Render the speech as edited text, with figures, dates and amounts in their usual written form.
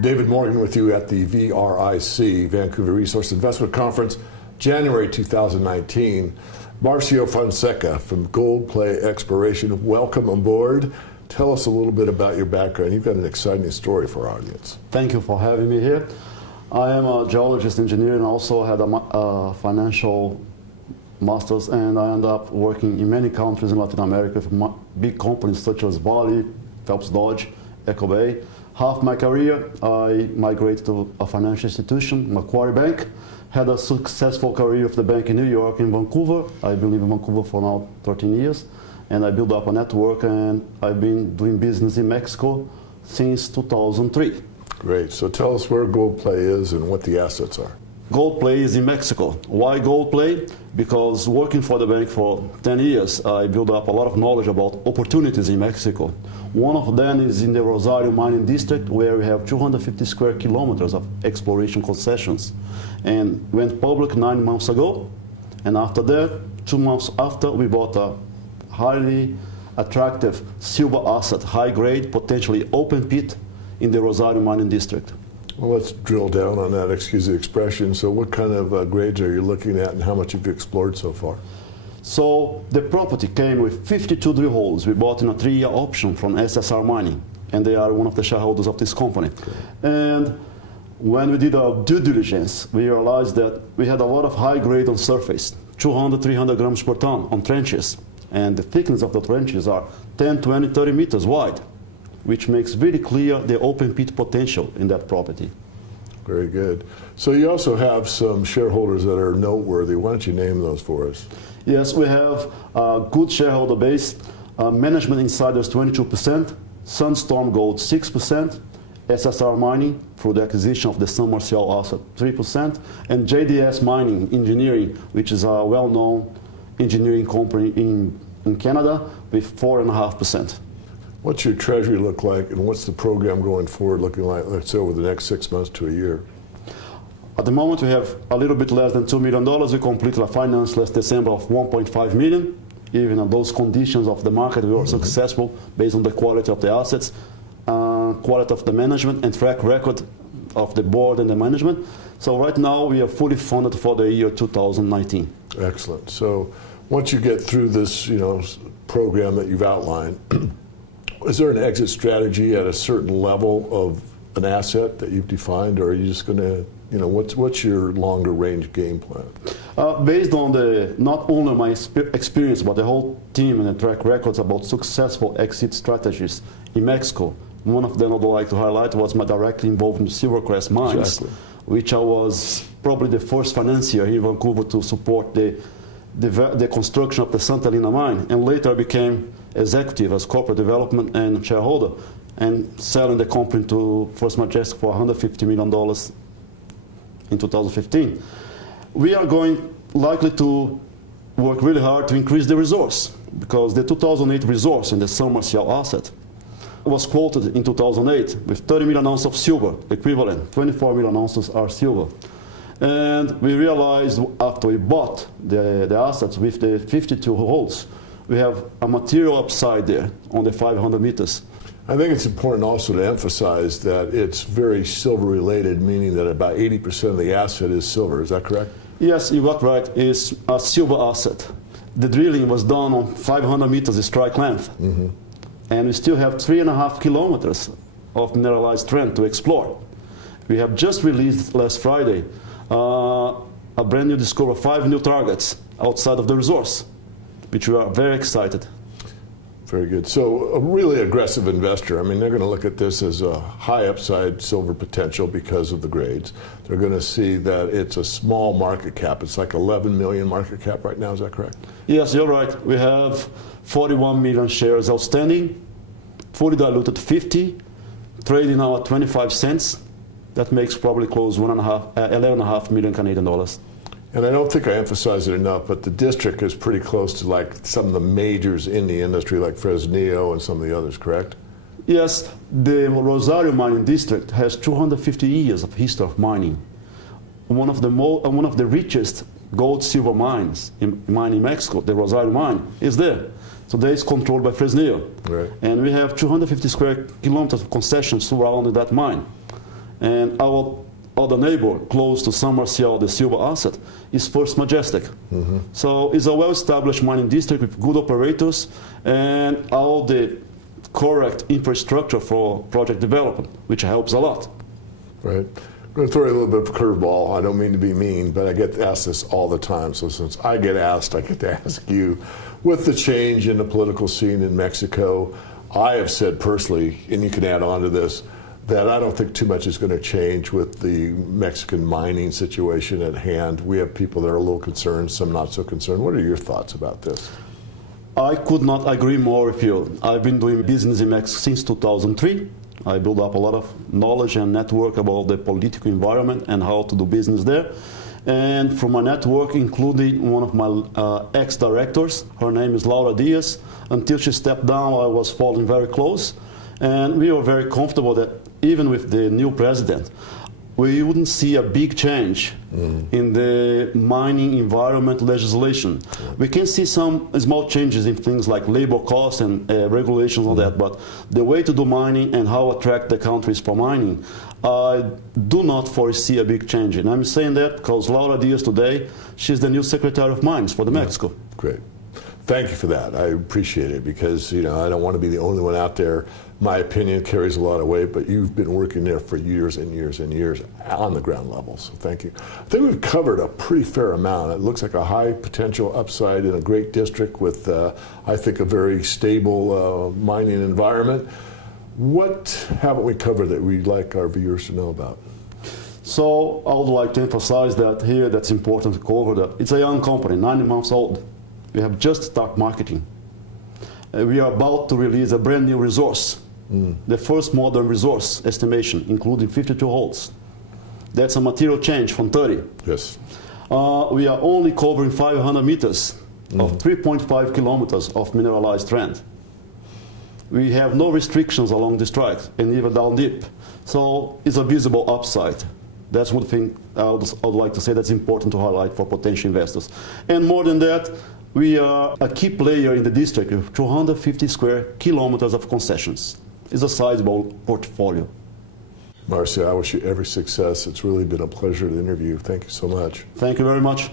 David Morgan with you at the VRIC, Vancouver Resource Investment Conference, January 2019. Marcio Fonseca from Goldplay Exploration, welcome aboard. Tell us a little bit about your background. You've got an exciting story for our audience. Thank you for having me here. I am a geologist engineer and also had a financial master's, and I ended up working in many countries in Latin America for big companies such as Vale, Phelps Dodge, Echo Bay. Half my career, I migrated to a financial institution, Macquarie Bank. Had a successful career with the bank in New York and Vancouver. I've been living in Vancouver for now 13 years. And I built up a network, and I've been doing business in Mexico since 2003. Great. So tell us where Goldplay is and what the assets are. Goldplay is in Mexico. Why Goldplay? Because working for the bank for 10 years, I built up a lot of knowledge about opportunities in Mexico. One of them is in the Rosario mining district, where we have 250 square kilometers of exploration concessions. And went public 9 months ago. And after that, 2 months after, we bought a highly attractive silver asset, high grade, potentially open pit in the Rosario mining district. Well, let's drill down on that, excuse the expression. So what kind of grades are you looking at, and how much have you explored so far? So the property came with 52 drill holes. We bought in a 3-year option from SSR Mining, and they are one of the shareholders of this company. Okay. And when we did our due diligence, we realized that we had a lot of high grade on surface, 200, 300 grams per ton on trenches. And the thickness of the trenches are 10, 20, 30 meters wide, which makes very clear the open pit potential in that property. Very good. So you also have some shareholders that are noteworthy. Why don't you name those for us? Yes, we have a good shareholder base. Management Insiders 22%, Sunstorm Gold 6%, SSR Mining through the acquisition of the San Marcial asset 3%, and JDS Mining Engineering, which is a well-known engineering company in Canada, with 4.5%. What's your treasury look like, and what's the program going forward looking like, let's say, over the next 6 months to a year? At the moment, we have a little bit less than $2 million. We completed a finance last December of $1.5 million. Even in those conditions of the market, we were successful based on the quality of the assets, quality of the management, and track record of the board and the management. So right now, we are fully funded for the year 2019. Excellent. So once you get through this, program that you've outlined, is there an exit strategy at a certain level of an asset that you've defined, or are you just going to, what's your longer range game plan? Based on not only my experience, but the whole team and the track records about successful exit strategies in Mexico. One of them I'd like to highlight was my directly involved in the Silvercrest mines, which I was probably the first financier here in Vancouver to support the construction of the Santa Elena mine, and later I became executive as corporate development and shareholder, and selling the company to First Majestic for $150 million in 2015. We are going likely to work really hard to increase the resource, because the 2008 resource in the San Marcial asset was quoted in 2008 with 30 million ounces of silver equivalent. 24 million ounces are silver. And we realized after we bought the assets with the 52 holes, we have a material upside there on the 500 meters. I think it's important also to emphasize that it's very silver related, meaning that about 80% of the asset is silver. Is that correct? Yes, you got right. It's a silver asset. The drilling was done on 500 meters strike length. Mm-hmm. And we still have 3.5 kilometers of mineralized trend to explore. We have just released last Friday a brand new discovery of 5 new targets outside of the resource, which we are very excited. Very good. So a really aggressive investor, I mean, they're going to look at this as a high upside silver potential because of the grades. They're going to see that it's a small market cap. It's like 11 million market cap right now. Is that correct? Yes, you're right. We have 41 million shares outstanding, fully diluted 50, trading now at 25 cents. That makes probably close 11.5 million Canadian dollars. And I don't think I emphasize it enough, but the district is pretty close to like some of the majors in the industry, like Fresnillo and some of the others, correct? Yes, the Rosario mining district has 250 years of history of mining. One of the richest gold silver mines in Mexico, the Rosario mine, is there. Today it's controlled by Fresnillo. Right. And we have 250 square kilometers of concessions surrounding that mine. And our other neighbor close to San Marcial, the silver asset, is First Majestic. So it's a well-established mining district with good operators and all the correct infrastructure for project development, which helps a lot. Right. I'm going to throw you a little bit of a curveball. I don't mean to be mean, but I get asked this all the time. So since I get asked, I get to ask you. With the change in the political scene in Mexico, I have said personally, and you can add on to this, that I don't think too much is going to change with the Mexican mining situation at hand. We have people that are a little concerned, some not so concerned. What are your thoughts about this? I could not agree more with you. I've been doing business in Mexico since 2003. I built up a lot of knowledge and network about the political environment and how to do business there. And from my network, including one of my ex-directors, her name is Laura Diaz. Until she stepped down, I was following very close. And we were very comfortable that even with the new president, we wouldn't see a big change in the mining environment legislation. We can see some small changes in things like labor costs and regulations on that, but the way to do mining and how attract the countries for mining, I do not foresee a big change. And I'm saying that because Laura Diaz today, she's the new Secretary of Mines for Mexico. Great. Thank you for that. I appreciate it because, I don't want to be the only one out there. My opinion carries a lot of weight, but you've been working there for years and years and years on the ground level, so thank you. I think we've covered a pretty fair amount. It looks like a high potential upside in a great district with, I think, a very stable mining environment. What haven't we covered that we'd like our viewers to know about? So I would like to emphasize that here that's important to cover that. It's a young company, 90 months old. We have just started marketing. We are about to release a brand new resource, the first modern resource estimation, including 52 holes. That's a material change from 30. Yes. We are only covering 500 meters of 3.5 kilometers of mineralized trend. We have no restrictions along the strike and even down deep. So it's a visible upside. That's one thing I would like to say that's important to highlight for potential investors. And more than that, we are a key player in the district with 250 square kilometers of concessions. It's a sizable portfolio. Marcio, I wish you every success. It's really been a pleasure to interview you. Thank you so much. Thank you very much.